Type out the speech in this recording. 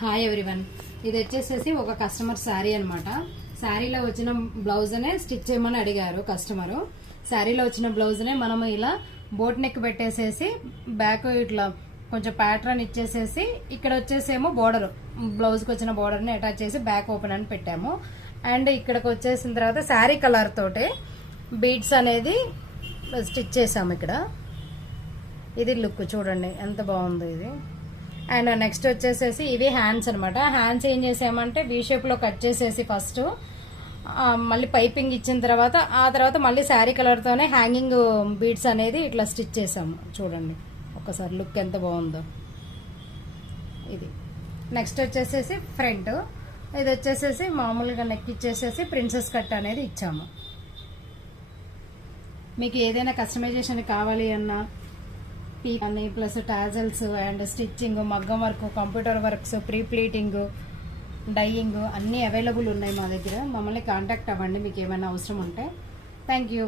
Hi everyone, ఇది వచ్చేసేసి ఒక కస్టమర్ శారీ అనమాట. శారీలో వచ్చిన బ్లౌజ్ నే స్టిచ్ చేయమని అడిగారు కస్టమర్. శారీలో వచ్చిన బ్లౌజ్ నే మనం ఇలా బోట్ నెక్ పెట్టేసేసి బ్యాక్ ఇట్లా కొంచెం ప్యాటర్న్ ఇచ్చేసేసి ఇక్కడ వచ్చేసేమో బోర్డర్, బ్లౌజ్ కి వచ్చిన బోర్డర్ ని అటాచ్ చేసి బ్యాక్ ఓపెన్ అని పెట్టాము. అండ్ ఇక్కడికి వచ్చేసిన తర్వాత శారీ కలర్ తోటి బీడ్స్ అనేది స్టిచ్ చేసాము. ఇక్కడ ఇది లుక్ చూడండి ఎంత బాగుందో ఇది. అండ్ నెక్స్ట్ వచ్చేసేసి ఇవి హ్యాండ్స్ అనమాట. హ్యాండ్స్ ఏం చేసామంటే వీ షేప్ లో కట్ చేసేసి ఫస్ట్ మళ్ళీ పైపింగ్ ఇచ్చిన తర్వాత ఆ తర్వాత మళ్ళీ శారీ కలర్ తోనే హ్యాంగింగ్ బీడ్స్ అనేది ఇట్లా స్టిచ్ చేసాము. చూడండి ఒకసారి లుక్ ఎంత బాగుందో ఇది. నెక్స్ట్ వచ్చేసేసి ఫ్రంట్, ఇది వచ్చేసేసి మామూలుగా నెక్ ఇచ్చేసేసి ప్రిన్సెస్ కట్ అనేది ఇచ్చాము. మీకు ఏదైనా కస్టమైజేషన్ కావాలి అన్నా అని ప్లస్ టాజల్స్ అండ్ స్టిచ్చింగ్, మగ్గం work, computer works, pre pleating, dyeing అన్నీ అవైలబుల్ ఉన్నాయి మా దగ్గర. మమ్మల్ని కాంటాక్ట్ అవ్వండి మీకు ఏమైనా అవసరం ఉంటే. Thank you.